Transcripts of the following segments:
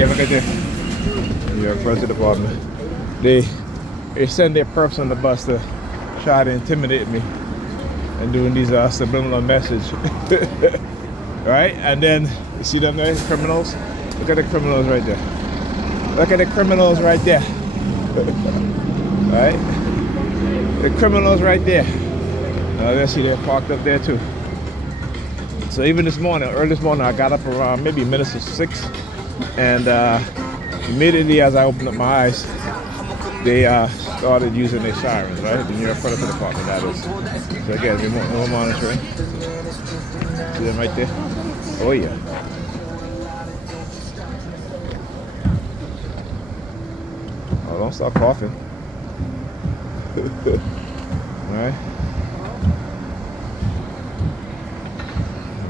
Okay, look at this. New York President's Department. They send their perps on the bus to try to intimidate me and doing these subliminal message. Right? And then you see them there, criminals? Look at the criminals right there. Look at the criminals right there. Right? The criminals right there. Let's see, they're parked up there too. So even this morning, early this morning, I got up around maybe minutes of 6, and immediately as I opened up my eyes, they started using their sirens, right? The New York Predators Department, that is. So again, we're monitoring. See them right there? Oh yeah. Oh, don't stop coughing. All right.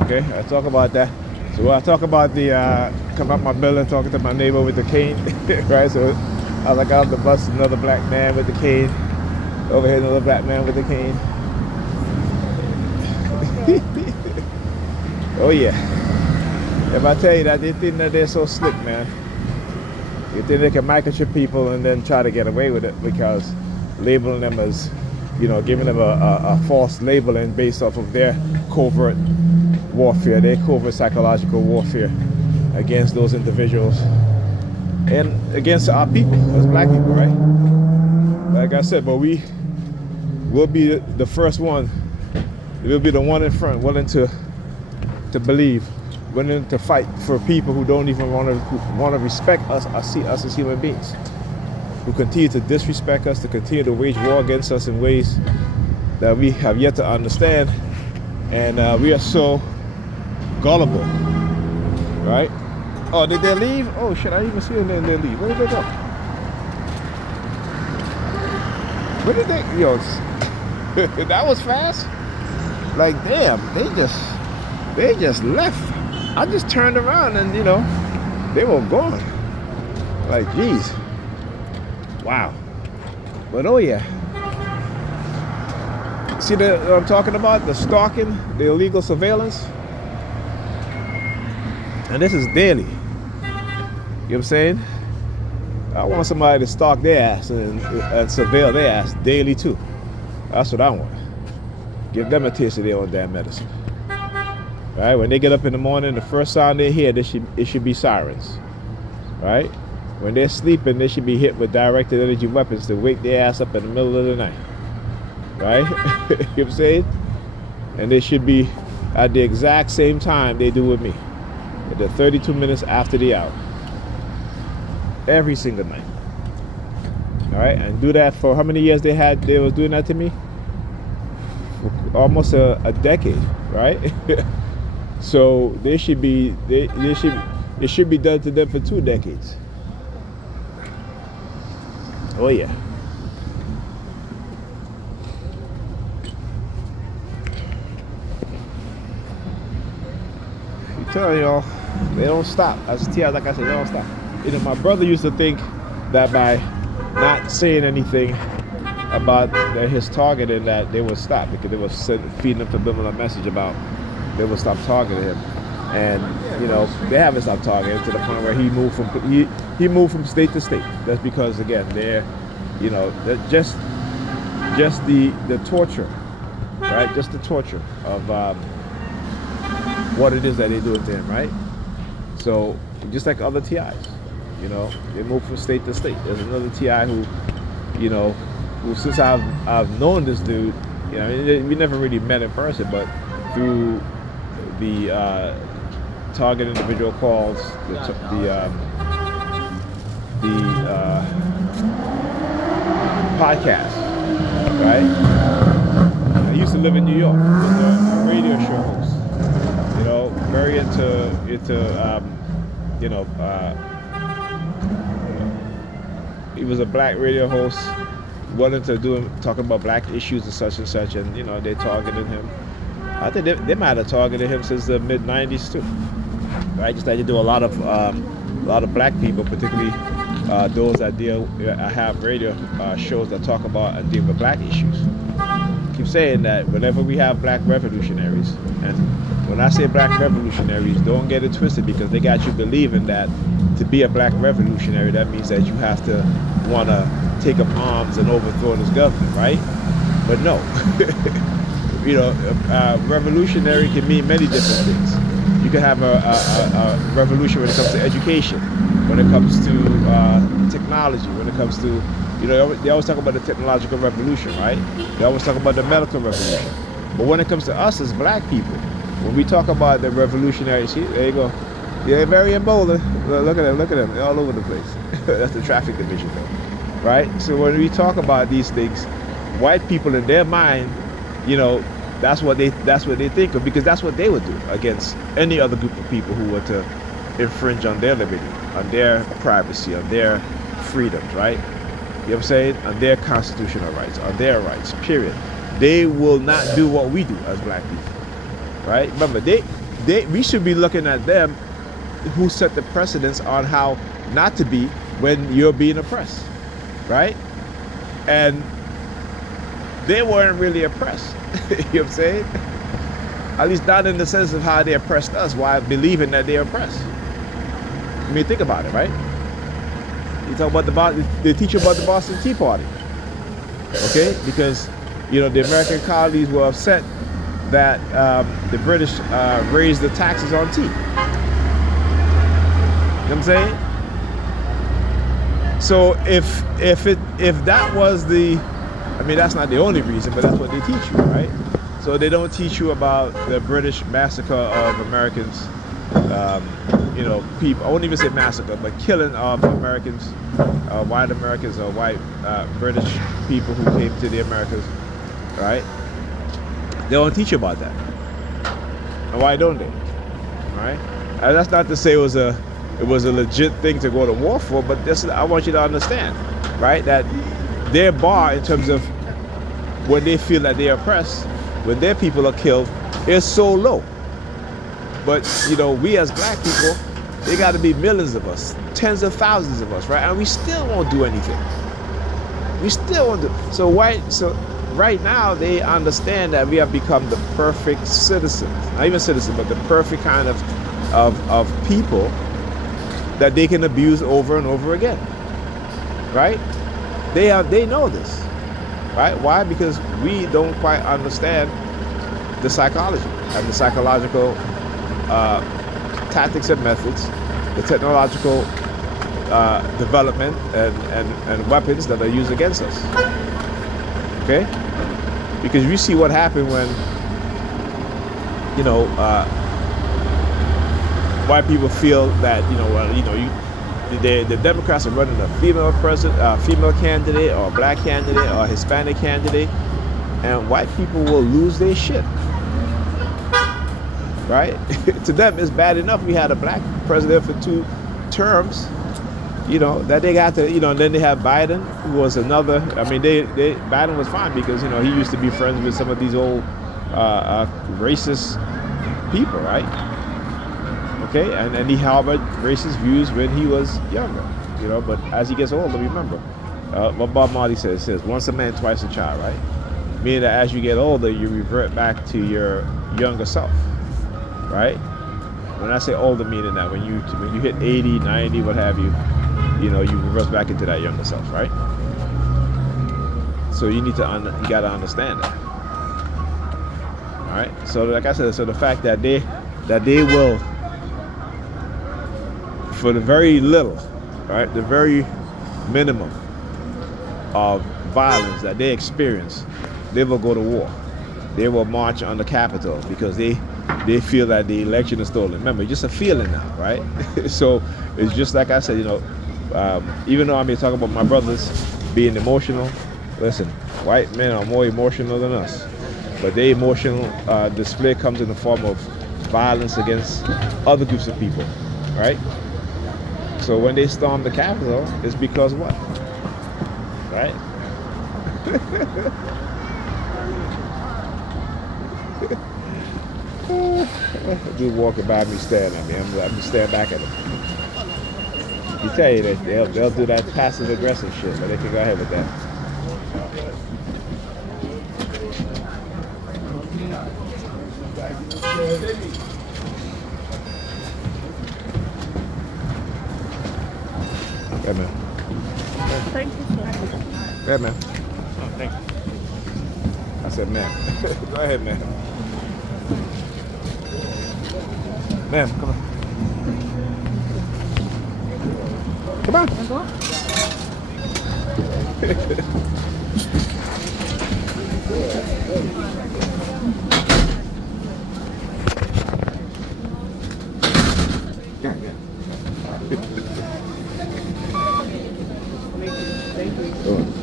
Okay, I talk about that. So when I talk about the come up my building talking to my neighbor with the cane, right? So I was like out the bus, another black man with the cane. Over here, another black man with the cane. Oh yeah. If I tell you that, they think that they're so slick, man. You think they can microchip people and then try to get away with it because labeling them as, you know, giving them a false labeling based off of their covert warfare, their covert psychological warfare against those individuals and against our people as black people, right? Like I said, but we will be the first one. We'll be the one in front, willing to believe, willing to fight for people who don't even want to respect us or see us as human beings, who continue to disrespect us, to continue to wage war against us in ways that we have yet to understand, and we are so gullible, right? Oh, did they leave? Oh shit, I didn't even see them there. They leave. Where did they go? Where did they? Yo, that was fast. Like damn, they just left. I just turned around and you know, they were gone. Like geez, wow. But oh yeah. See what I'm talking about? The stalking, the illegal surveillance. And this is daily. You know what I'm saying? I want somebody to stalk their ass and surveil their ass daily too. That's what I want. Give them a taste of their own damn medicine. Right? When they get up in the morning, the first sound they hear, it should be sirens. Right? When they're sleeping, they should be hit with directed energy weapons to wake their ass up in the middle of the night. Right? You know what I'm saying? And they should be at the exact same time they do with me. At the 32 minutes after the hour. Every single night. Alright? And do that for how many years they was doing that to me? Almost a decade, right? So they should be it should be done to them for 2 decades. Oh yeah. Tell y'all, they don't stop. Like I said, they don't stop. You know, my brother used to think that by not saying anything about his targeting that they would stop because they were feeding him subliminal message about they would stop targeting him. And you know, they haven't stopped targeting to the point where he moved from state to state. That's because again, they're, you know, just the torture, right? Just the torture of what it is that they're doing to him, right? So just like other TIs, you know, they move from state to state. There's another TI who, you know, who since I've known this dude, you know, we never really met in person, but through the target individual calls, the podcast, right? I used to live in New York with a radio show host. You know, very into you know, he was a black radio host, wanted to talking about black issues and such, and you know, they targeted him. I think they might have targeted him since the mid '90s too. Right, just like they do a lot of black people, particularly those that have radio shows that talk about and deal with black issues. I keep saying that whenever we have black revolutionaries, and When I say black revolutionaries, don't get it twisted, because they got you believing that to be a black revolutionary, that means that you have to want to take up arms and overthrow this government, right? But no. You know, revolutionary can mean many different things. You can have a revolution when it comes to education, when it comes to technology, when it comes to, you know, they always talk about the technological revolution, right? They always talk about the medical revolution. But when it comes to us as black people, when we talk about the revolutionary, see, there you go. They're very emboldened. Look at them, look at them. They're all over the place. That's the traffic division, though, right? So when we talk about these things, white people in their mind, you know, that's what they think of, because that's what they would do against any other group of people who were to infringe on their liberty, on their privacy, on their freedoms, right? You know what I'm saying? On their constitutional rights, on their rights, period. They will not do what we do as black people, right? Remember, we should be looking at them who set the precedence on how not to be when you're being oppressed, right? And they weren't really oppressed. You know what I'm saying? At least not in the sense of how they oppressed us, while believing that they're oppressed. I mean, think about it, right? You talk about they teach you about the Boston Tea Party, okay? Because, you know, the American colonies were upset that the British raised the taxes on tea. You know what I'm saying? So if that was the, I mean, that's not the only reason, but that's what they teach you, right? So they don't teach you about the British massacre of Americans, you know, people, I wouldn't even say massacre, but killing of Americans, white Americans or white British people who came to the Americas, right? They don't teach you about that. And why don't they? Right? And that's not to say it was a legit thing to go to war for, but this, I want you to understand, right, that their bar in terms of when they feel that they're oppressed, when their people are killed, is so low. But, you know, we as black people, they got to be millions of us, tens of thousands of us, right? And we still won't do anything. We still won't do. So right now, they understand that we have become the perfect citizens, not even citizens, but the perfect kind of people that they can abuse over and over again, right? They know this, right? Why? Because we don't quite understand the psychology and the psychological tactics and methods, the technological development and weapons that are used against us. Okay? Because we see what happened when, you know, white people feel that, you know, well, you know, the Democrats are running a female candidate or a black candidate or a Hispanic candidate, and white people will lose their shit, right? To them, it's bad enough we had a black president for 2 terms, you know, that they got to, you know, and then they have Biden, who was another, I mean, Biden was fine because, you know, he used to be friends with some of these old racist people, right? Okay, and he harbored racist views when he was younger, you know, but as he gets older, remember, what Bob Marley says, once a man, twice a child, right? Meaning that as you get older, you revert back to your younger self, right? When I say older, meaning that when you hit 80, 90, what have you, you know, you revert back into that younger self, right? So you need to, you gotta understand that, all right? So like I said, so the fact that they will, for the very little, right, the very minimum of violence that they experience, they will go to war. They will march on the Capitol because they feel that the election is stolen. Remember, it's just a feeling now, right? So it's just like I said, you know, even though I'm here talking about my brothers being emotional, listen, white men are more emotional than us, but their emotional display comes in the form of violence against other groups of people, right? So when they storm the Capitol, it's because what? Right? Dude walking by me staring at me. I'm just staring back at him. You tell you that they'll do that passive aggressive shit, but they can go ahead with that. Yeah, man. Thank you, sir. Yeah, man. Oh, thank you. I said, man. Go ahead, man. Ma'am, come on. Come on. Yeah, yeah. Thank you.